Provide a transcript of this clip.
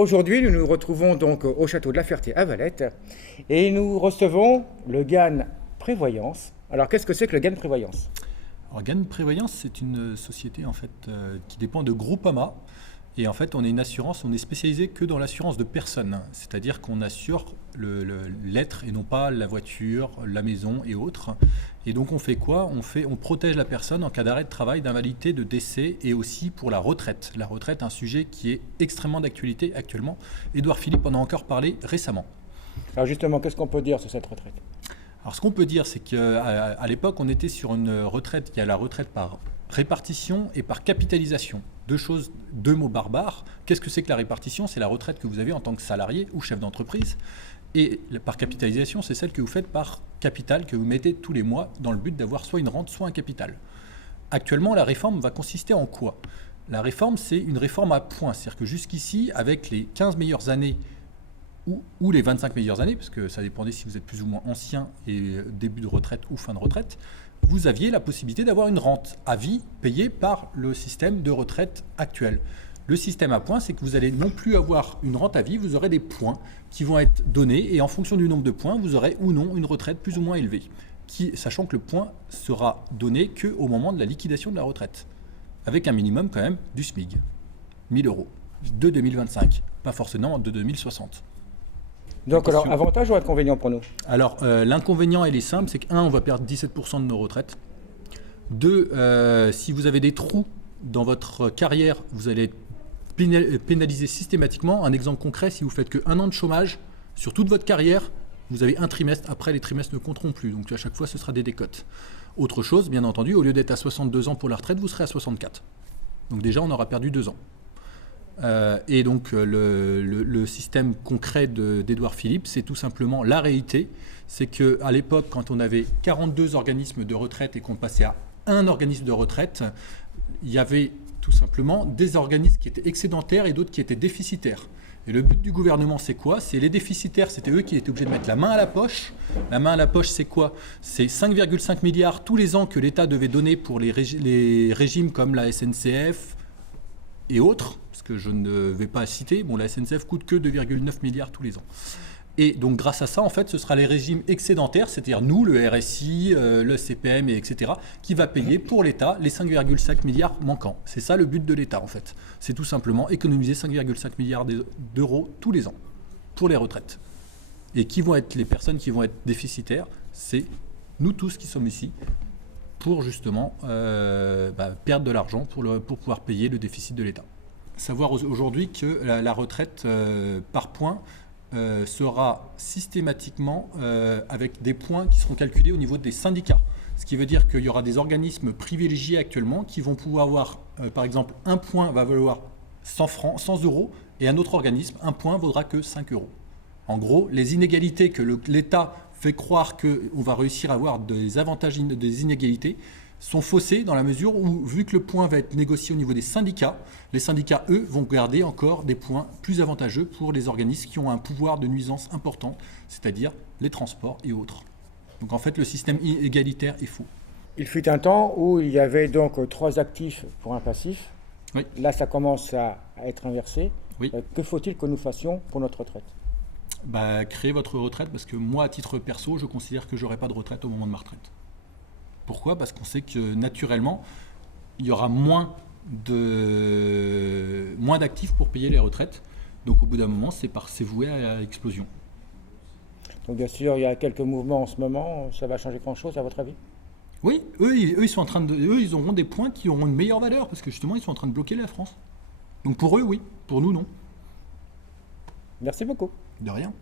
Aujourd'hui, nous nous retrouvons donc au château de la Ferté à Valette et nous recevons le GAN Prévoyance. Alors, qu'est-ce que c'est que le GAN Prévoyance? Alors, GAN Prévoyance, c'est une société en fait, qui dépend de Groupama. Et en fait, on est une assurance, on est spécialisé que dans l'assurance de personnes. C'est-à-dire qu'on assure l'être et non pas la voiture, la maison et autres. Et donc, on fait quoi? On protège la personne en cas d'arrêt de travail, d'invalidité, de décès et aussi pour la retraite. La retraite, un sujet qui est extrêmement d'actualité actuellement. Édouard Philippe en a encore parlé récemment. Alors justement, qu'est-ce qu'on peut dire sur cette retraite? Alors, ce qu'on peut dire, c'est qu'à l'époque, on était sur une retraite qui a la retraite par répartition et par capitalisation. Deux mots barbares. Qu'est-ce que c'est que la répartition? C'est la retraite que vous avez en tant que salarié ou chef d'entreprise. Et par capitalisation, c'est celle que vous faites par capital, que vous mettez tous les mois dans le but d'avoir soit une rente, soit un capital. Actuellement, la réforme va consister en quoi? La réforme, c'est une réforme à points. C'est-à-dire que jusqu'ici, avec les 15 meilleures années ou les 25 meilleures années, parce que ça dépendait si vous êtes plus ou moins ancien et début de retraite ou fin de retraite, vous aviez la possibilité d'avoir une rente à vie payée par le système de retraite actuel. Le système à points, c'est que vous allez non plus avoir une rente à vie, vous aurez des points qui vont être donnés et en fonction du nombre de points, vous aurez ou non une retraite plus ou moins élevée, sachant que le point sera donné qu'au moment de la liquidation de la retraite, avec un minimum quand même du SMIG, 1 000 € de 2025, pas forcément de 2060. Donc, alors, avantage ou inconvénient pour nous? Alors, l'inconvénient, elle est simple, c'est que, on va perdre 17% de nos retraites. 2, si vous avez des trous dans votre carrière, vous allez être pénalisé systématiquement. Un exemple concret, si vous faites qu'un an de chômage sur toute votre carrière, vous avez un trimestre. Après, les trimestres ne compteront plus. Donc, à chaque fois, ce sera des décotes. Autre chose, bien entendu, au lieu d'être à 62 ans pour la retraite, vous serez à 64. Donc, déjà, on aura perdu 2 ans. Et donc le système concret d'Édouard Philippe, c'est tout simplement la réalité. C'est qu'à l'époque, quand on avait 42 organismes de retraite et qu'on passait à un organisme de retraite, il y avait tout simplement des organismes qui étaient excédentaires et d'autres qui étaient déficitaires. Et le but du gouvernement, c'est quoi? C'est les déficitaires, c'était eux qui étaient obligés de mettre la main à la poche. La main à la poche, c'est quoi? C'est 5,5 milliards tous les ans que l'État devait donner pour les régimes comme la SNCF et autres, parce que je ne vais pas citer, la SNCF coûte que 2,9 milliards tous les ans. Et donc grâce à ça, en fait, ce sera les régimes excédentaires, c'est-à-dire nous, le RSI, le CPM, etc., qui va payer pour l'État les 5,5 milliards manquants. C'est ça le but de l'État, en fait. C'est tout simplement économiser 5,5 milliards d'euros tous les ans pour les retraites. Et qui vont être les personnes qui vont être déficitaires? C'est nous tous qui sommes ici, pour justement perdre de l'argent pour pouvoir payer le déficit de l'État. Savoir aujourd'hui que la retraite par points sera systématiquement avec des points qui seront calculés au niveau des syndicats. Ce qui veut dire qu'il y aura des organismes privilégiés actuellement qui vont pouvoir avoir, par exemple, un point va valoir 100 francs, 100 euros, et un autre organisme, un point vaudra que 5 euros. En gros, les inégalités que l'État fait croire qu'on va réussir à avoir des avantages, des inégalités, sont faussées dans la mesure où, vu que le point va être négocié au niveau des syndicats, les syndicats, eux, vont garder encore des points plus avantageux pour les organismes qui ont un pouvoir de nuisance important, c'est-à-dire les transports et autres. Donc en fait, le système égalitaire est faux. Il fut un temps où il y avait donc 3 actifs pour un passif. Oui. Là, ça commence à être inversé. Oui. Que faut-il que nous fassions pour notre retraite? Créer votre retraite, parce que moi, à titre perso, je considère que je n'aurai pas de retraite au moment de ma retraite. Pourquoi? Parce qu'on sait que naturellement, il y aura moins d'actifs pour payer les retraites. Donc au bout d'un moment, c'est voué à l'explosion. Donc bien sûr, il y a quelques mouvements en ce moment. Ça va changer grand-chose à votre avis? Oui, eux, ils auront des points qui auront une meilleure valeur, parce que justement, ils sont en train de bloquer la France. Donc pour eux, oui. Pour nous, non. Merci beaucoup. De rien.